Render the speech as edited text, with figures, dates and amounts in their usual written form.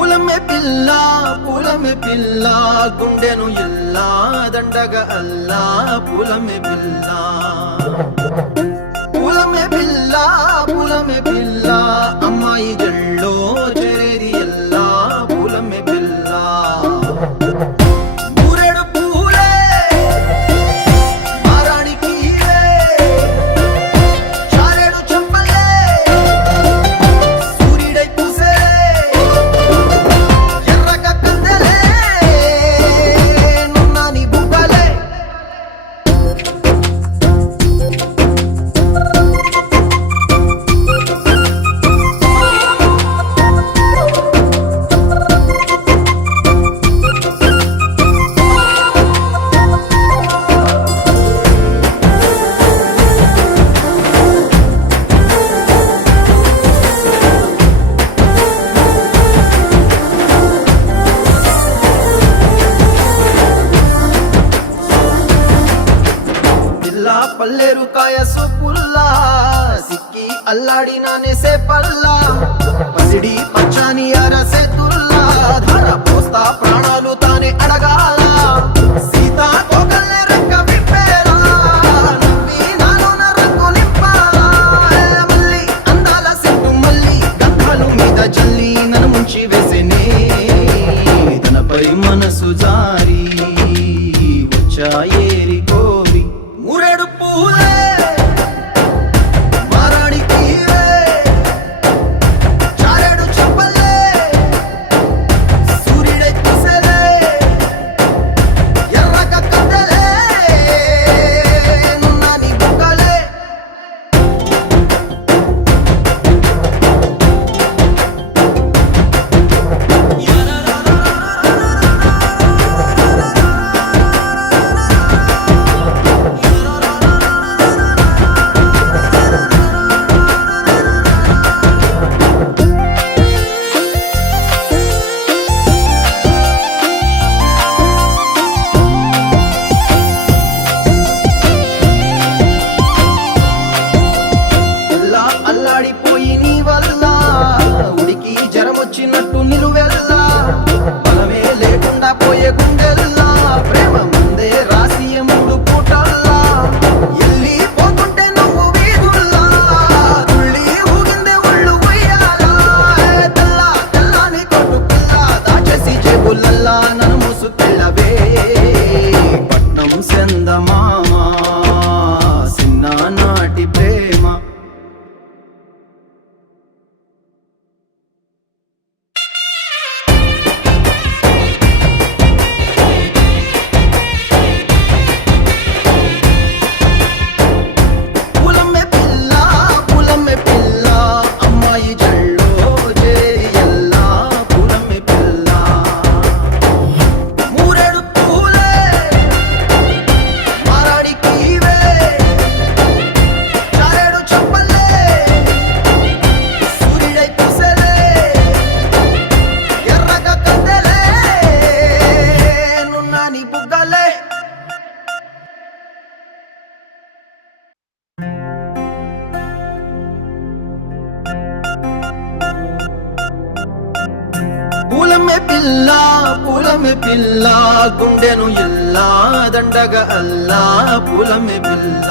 పూలమే పిల్ల గుండెను ఇల్లా దండగ అల్లా పూలమే పిల్ల అమ్మాయి జల్లో చేరేది ఎల్లా పూలమే పిల్ల ఊరేడు పూలే మారాడికి చారేడు చెంపలే సూర్యుడై పూసే ఎర్రగ కందెలే నున్నాని బుగ్గలే పల్లేరు కాయ సొప్పుల్లా సిక్కి అల్లాడినానే సే పల్లా పసిడి పచ్చాని అరసే తుల్లా ధార పోస్తా ప్రాణాలు తానే అడగాల సీతా కోకల్లే రెక్క విప్పేలా నవ్వి నాలోన రంగు నింపాలా మళ్ళీ అందాల సెట్టు మళ్ళీ గంధాలు మీద జల్లి నన్ను ముంచి వేసేనే తనపై మనసు జారి వచ్చాయేరి కోరి మురేడు పూలే మారాడికి చారేడు చెంపలే సూర్యుడై పూసలే ఎర్రగ కందెలే నున్నాని బుగ్గలే అల్లాడిపోయి నీ వల్ల ఉడికి జరమొచ్చినట్టు నిలువెల్లా బలమే లేకుండా పోయే గుండెల్లా ప్రేమ ముందే రాసియ మూడు పూటల్లా ఎల్లి పోతుంటే నువ్వు వీధుల్లా తుళ్ళి ఊగిందే ఒళ్ళు ఉయ్యాలా తెల్లాని కొట్టు పిల్ల దాచేసి జేబులల్లా నన్ను మూసుకెళ్ళవే పట్నం సెందమామా చిన్ననాటి ప్రేమ పూలమే పిల్ల గుండెను ఇల్లా దండగ అల్లా పూలమే పిల్ల